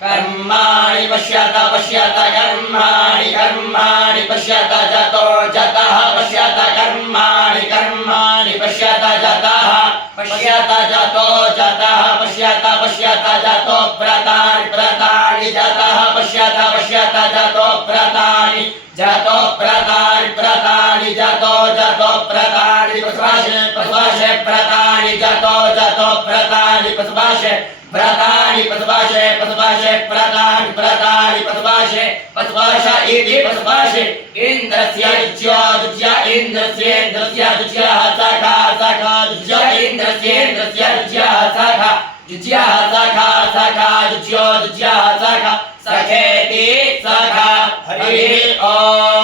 कर्माणि पश्यत पश्यत कर्माणि कर्माणि पश्यत जतो जतः पश्यत कर्माणि कर्माणि पश्यत जतः पश्यत जतो जतः पश्यत पश्यत जतो व्रतानि व्रतानि जतः पश्यत पश्यत जतो व्रतानि जतो व्रतानि व्रतानि जतो जतो व्रतानि पशुभाषे पशुभाषे व्रतानि जतो जतो व्रतानि पशुभाषे व्रतानि पशुभाषे पशुभाषे व्रतानि व्रतानि पशुभाषे पशुभाषा इति पशुभाषे इन्द्रस्य द्युज्य इन्द्रस्य द्युज्यः सखा सखा द्युज्य इन्द्रस्य द्युज्यः सखा द्युज्यः सखा सखा द्युज्यः सखा सखेति सखा हरि ओम।